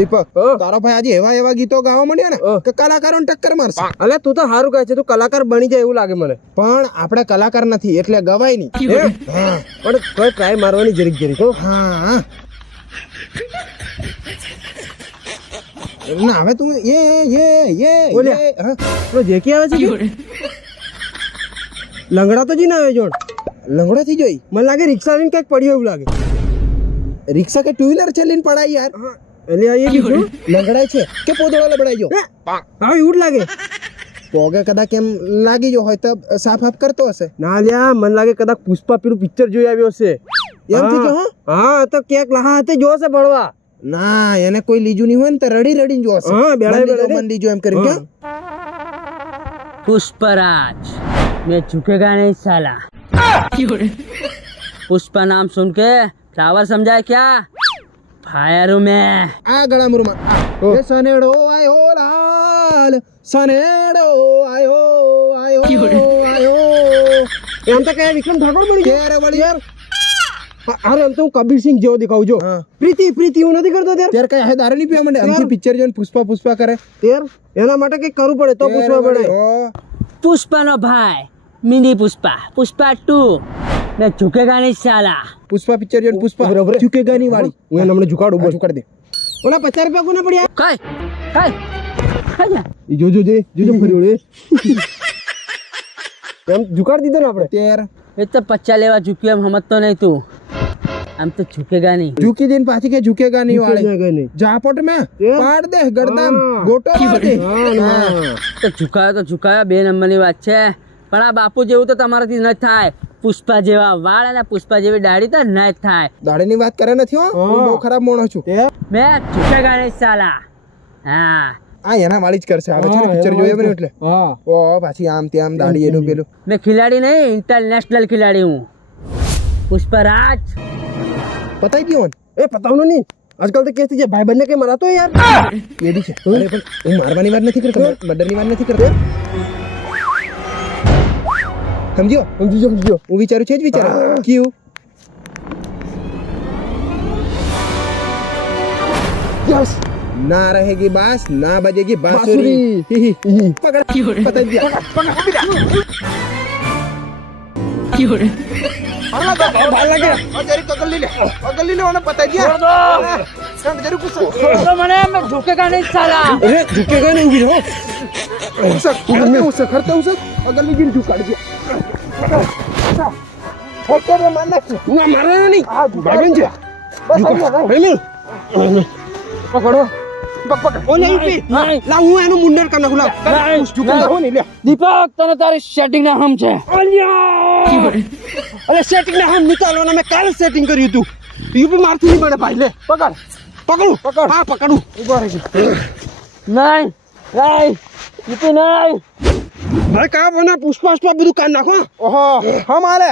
દીપક તારો ભાઈ આજે એવા ગીતો ગાવા માંડ્યો ને કે કલાકારોને ટક્કર મારશે. અલે તું તો સારું કહે છે, તું કલાકાર બની જાય એવું લાગે મને. પણ આપણે કલાકાર નથી એટલે ગવાય નહીં. પણ કોઈ ટ્રાય મારવાની જરીક હો. હા ના હવે તું તો જેકી આવે છે લંગડા તો જી ના આવે જોડ. લંગડો થઈ જોઈ. મને લાગે રિક્ષા લઈને કઈક પડ્યો એવું લાગે. રિક્ષા કે ટુ વ્હીલર છે લઈને પડાય યાર. એટલે આ એ કીધું લંગડાય છે કે પોદળો લબડાઈ જો. હા એવું જ લાગે. તો કે કદાચ એમ લાગી જો હોય તો સાફ કરતો હશે. ના લ્યા મને લાગે કદાચ પુષ્પા પેલું પિક્ચર જોઈ આવ્યો હશે. એમ થી કે હા તો ક્યાંક લહા હાથે જોશે ભણવા. ના એને કોઈ લીજું નહીં હોય ને તો રડી જોશે. હા બેડા મન લીજો એમ કરી કે पुष्पराज मैं झुकेगा नहीं साला। पुष्पा नाम सुन के फ्लावर समझा क्या? फायर हूँ मैं। આ ગળા મુરમાં એ સનેડો આયો લાલ સનેડો આયો એમ તો કયા વિક્રમ ઠાકોર બની કે રે વળી યાર. અરે એમ તો હું કબીર સિંહ જેવો દેખાઉં છું. પ્રીતિ હું નથી કરતો ત્યારે કઈ હે દારૂ નહીં પીવા માંડે. આમથી પિક્ચર જોઈને પુષ્પા કરે એના માટે કઈ કરવું પડે તો પૂછવા પડે. पुष्पा नो भाई मिनी पुष्पा 2 मैं झुकेगा नहीं साला। પુષ્પા પિક્ચર જોઈને પુષ્પા બરાબર. ચૂકેગા નહીં વાળી. હું એને હમણાં ઝુકાડું બોલ. ઝુકાડ દે. ઓલા 50 રૂપિયા કોના પડ્યા? काय काय ઈ જોજો ફરી ઓળે એમ ઝુકાડ દીધો ને આપણે. ત્યારે ये तो बच्चा लेवा झुकी हम समझतो नहीं तू हम तो झुकेगा नहीं। ઝૂકી જઈને પાછી કે ઝુકેગા નહીં વાળી. ઝુકેગા નહીં. જાપટ में પાડ દે ગરદામ હા. ગોટો માર દે. તો ઝુકાયો બે નંબરની વાત છે. પણ આ બાપુ જેવું તો તમારાથી ન થાય. પુષ્પા જેવા વાળ અને પુષ્પા જેવી દાઢી તો ન થાય. દાઢીની વાત કરે નથી હો. હું બહુ ખરાબ માણસ છું. मैं झुकेगा नहीं साला। हाँ આ એના વાળી જ કરશે. આવે છે ને પિક્ચર જોઈએ બને એટલે. હા ઓ પાછી આમ તેમ દાઢી એનું પેલું. मैं खिलाड़ी नहीं इंटरनेशनल खिलाड़ी हूँ पुष्पराज। પતાઈ ગયો ને એ પતાવનો નહીં. આજકાલ તો કેસ થઈ જાય ભાઈ બંને કઈ મરાતો યાર. એડી છે. અરે પણ હું મારવાની વાત નથી કરતો. મર્ડરની વાત નથી કરતો. સમજ્યો હું વિચારું છે જ વિચાર ક્યું યસ ના રહેગી બાસ ના બજેગી બાંસુરી. પકડ પતાઈ ગયા. ભાલ લાગે જરી પકડી લે અને પતાઈ ગયા. જરી કુછ तो मैंने मैं झुकेगा नहीं साला। અરે ઝુકેગા નહીં ઉભી રહો. ખરતા ઉસક અગર લીજી ઝુકાડ દે. ફોટો રે માર નાખ. ના મારવાનો નહીં. ભાગન છે પકડો. ઓલે ઉભી લા હું એનું મુંડન કરી નાખું. લા ઝુકી નાખો ને લે. दीपक तने तारी सेटिंग ना हम छे। અરે સેટિંગ ના હમ નિકાલવાના મેં કાલે સેટિંગ કર્યું હતું. યુપી મારથી નહીં બને ભાઈ. લે પકડું હા પકડું. ઉભો રહેજો. नहीं नहीं ये नहीं ભાઈ કા બના પુષ્પા બધું કાન નાખો. ઓહો હમાલે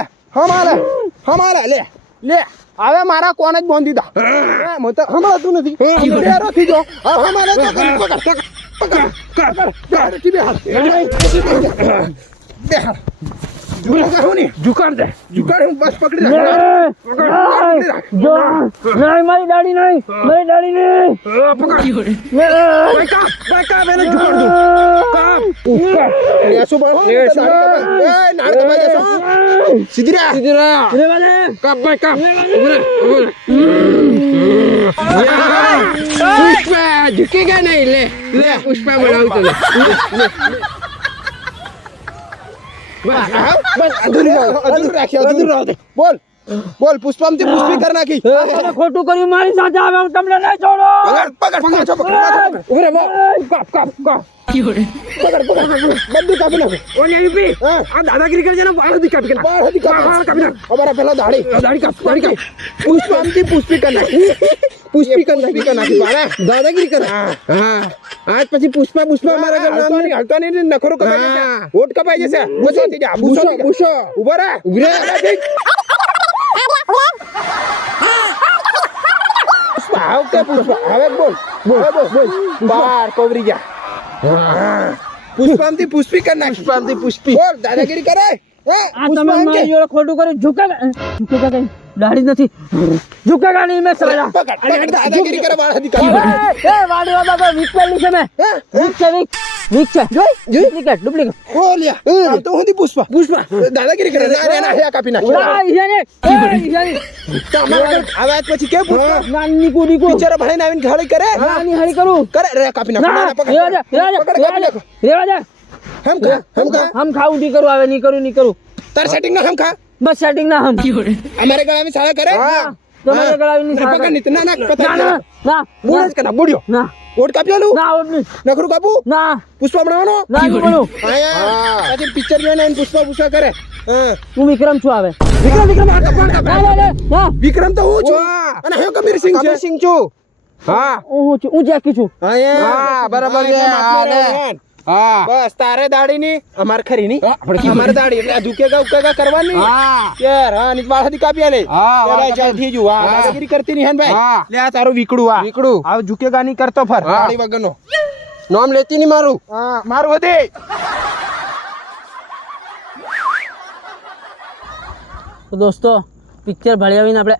લે હવે મારા કોણ જ બોન દીધા. મત હમણાં નથી. ડેરો થઈ જો હમાલે તો પકડ બેહાર ઝુકાડ દે. હું બસ પકડી રાખ. जो नहीं मारी दाढ़ी नहीं ભાઈ કા બેને ઝુકાડ દો. કા લેસો બળ એ નાળ કપાઈ જશે. સીધી રે अरे वाले કા ભાઈ કા પુષ્પા ઝુકેગા નહીં. લે પુષ્પા બનાવું તો લે. બસ અધૂરું રાખ્યો. બોલ પુષ્પામથી પુષ્પી કરી નાખી. तने खोटू કર્યું મારી સાથે આવે હું તમને નહીં છોડો। પકડ ઉભરે કાપ બધું કાપી નાખો. ઓલે યુપી આ દાદાગીરી કરે છે ને વાળ દી કાપી નાખ. બાળ હતી વાળ કાપી નાખ. અમારા પેલા દાઢી કાપ. પુષ્પામથી પુષ્પી કરી નાખી. પુષ્પી કરી નાખી બાળા. દાદાગીરી કરે. હા આજ પછી પુષ્પા મારા ઘર નામ હલતા નહીં નખરો કપાઈ જશે. હોઠ કપાઈ જશે. બુશો થઈ જા બુશો ઉભો રે હવે બોલ બાર કોવરી જા. પુષ્પામથી પુષ્પી કરી નાખી. પુષ્પી બોલ દાદાગીરી કરે. આ તમે મારી જોડે ખોટું કર્યું ઝુકેગા કઈ દાઢી નથી ઝુકેગા નહીં મેં સાલા પકડ દાદાગીરી કરે વાળ અધિકારી એ વાડી વાળા તો વીક પેલી છે મેં વીક છે વીક છે ડુપ્લિકેટ ઓ લ્યા તો હું પુષ્પા દાદાગીરી કરે ના રે ના હે કાપી નાખ ઉડા ઈજાને આવાજ પછી કે પુષ્પા નાની કુડી કો બિચારા ભાઈને આવીને ઘાળી કરે નાની હળી કરું કરે રે કાપી નાખ ના પકડ રેવા દે હમ ખાવું નહીં કરું આવે નહીં કરું તાર સેટિંગ ના હમ ખા બસ સેટિંગ ના હમ અમારે ગળા में साला करे તમારે ગળાવી નહીં પકડ નહીં ના ના પતા ના ના બુડો જ કના બુડ્યો ના ઓટ કાપી આલું ના ઓટ નહીં નખરું કાપુ ના પુષ્પા બનાવવાનો ના નહીં બોલું આયા પછી પિક્ચર જોઈને એને પુષ્પા કરે હું વિક્રમ છું આવે વિક્રમ આ કપાણ ના વિક્રમ તો હું છું અને હું કબીર સિંહ છે સિંહ છું હા હું છું હું જેકી છું હા બરાબર છે હા બસ તારે દાડી ની અમાર ખરી ની અમારે દાડી એટલે દુકેગા ઉકેગા કરવાની યાર હા ની વાળ હદી કાપી આલે ભાઈ ચાલ થી જુ આ દાદાગીરી કરતી ની હન ભાઈ લે આ તારું વીકડું આ ઝુકેગા ની કરતો ફર દાડી વગરનો નામ લેતી નહીં મારું હા મારું હદે તો દોસ્તો પિક્ચર ભળી આવીને આપણે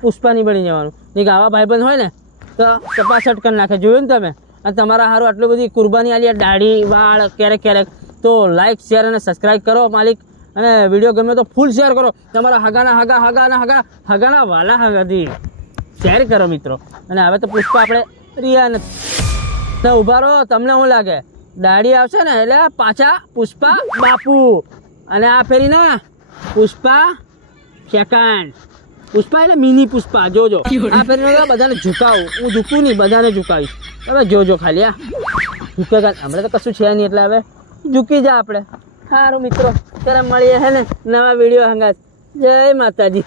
પુષ્પા નહીં બની જવાનું નહીં કે આવા ભાઈબંધ હોય ને તો ચપાસટ કરી નાખે જોયું ને તમે અને તમારા સારું આટલી બધી કુરબાની આલી દાઢી વાળ ક્યારેક તો લાઈક શેર અને સબસ્ક્રાઈબ કરો માલિક અને વિડીયો ગમે તો ફૂલ શેર કરો તમારા હગાના વાલા હગાથી શેર કરો મિત્રો અને હવે તો પુષ્પા આપણે રિયા નથી તો ઊભા રહો તમને શું લાગે દાઢી આવશે ને એટલે પાછા પુષ્પા બાપુ અને આ ફેરી ને પુષ્પા સેકન્ડ પુષ્પા એટલે મિની પુષ્પા જોજો આ ફેરી બધાને ઝુકાવું હું ઝૂકું નહીં બધાને ઝુકાવીશ હવે જોજો ખાલી આ ઝૂકેગા હમણાં તો કશું છે નહીં એટલે હવે ઝૂકી જા આપણે સારું મિત્રો ત્યારે મળીએ હે ને નવા વિડીયો હંગાત જય માતાજી